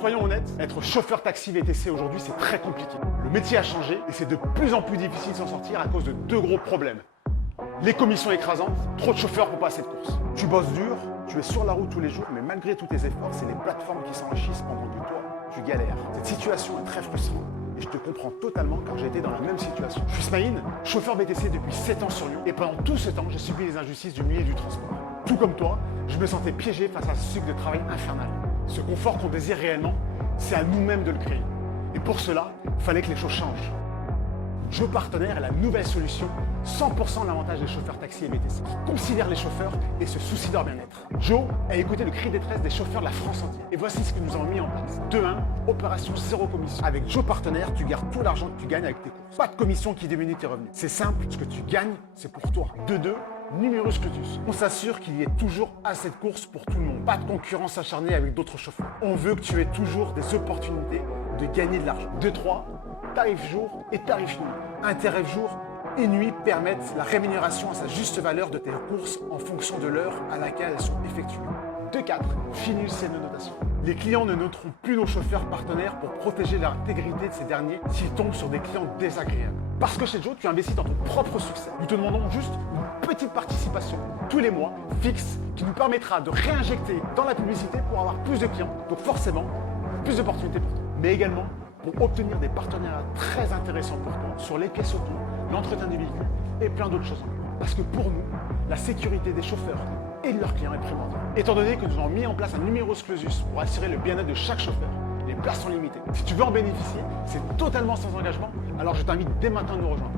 Soyons honnêtes, être chauffeur taxi VTC aujourd'hui, c'est très compliqué. Le métier a changé et c'est de plus en plus difficile de s'en sortir à cause de deux gros problèmes. Les commissions écrasantes, trop de chauffeurs pour pas assez de courses. Tu bosses dur, tu es sur la route tous les jours, mais malgré tous tes efforts, c'est les plateformes qui s'enrichissent pendant que toi, tu galères. Cette situation est très frustrante et je te comprends totalement car j'ai été dans la même situation. Je suis Smaïn, chauffeur BTC depuis 7 ans sur Lyon et pendant tout ce temps, j'ai subi les injustices du milieu du transport. Tout comme toi, je me sentais piégé face à ce cycle de travail infernal. Ce confort qu'on désire réellement, c'est à nous-mêmes de le créer. Et pour cela, il fallait que les choses changent. Joe Partenaire est la nouvelle solution, 100% de l'avantage des chauffeurs taxi et VTC, qui considèrent les chauffeurs et se soucient de leur bien-être. Joe a écouté le cri de détresse des chauffeurs de la France entière. Et voici ce que nous avons mis en place. De 1, opération zéro commission. Avec Joe Partenaire, tu gardes tout l'argent que tu gagnes avec tes courses. Pas de commission qui diminue tes revenus. C'est simple, ce que tu gagnes, c'est pour toi. De 2, numerus clausus. On s'assure qu'il y ait toujours assez de courses pour tout le monde. Pas de concurrence acharnée avec d'autres chauffeurs. On veut que tu aies toujours des opportunités de gagner de l'argent. De 3, tarif jour et tarif nuit. Intertarif jour et nuit permettent la rémunération à sa juste valeur de tes courses en fonction de l'heure à laquelle elles sont effectuées. De 4, finus et notation. Les clients ne noteront plus nos chauffeurs partenaires pour protéger l'intégrité de ces derniers s'ils tombent sur des clients désagréables. Parce que chez Joe, tu investis dans ton propre succès. Nous te demandons juste une petite participation tous les mois, fixe, qui nous permettra de réinjecter dans la publicité pour avoir plus de clients. Donc forcément, plus d'opportunités pour toi. Mais également pour obtenir des partenariats très intéressants pour toi sur les pièces auto, l'entretien des véhicules et plein d'autres choses encore. Parce que pour nous, la sécurité des chauffeurs et de leurs clients est primordiale. Étant donné que nous avons mis en place un numerus clausus pour assurer le bien-être de chaque chauffeur, les places sont limitées. Si tu veux en bénéficier, c'est totalement sans engagement, alors je t'invite dès maintenant à nous rejoindre.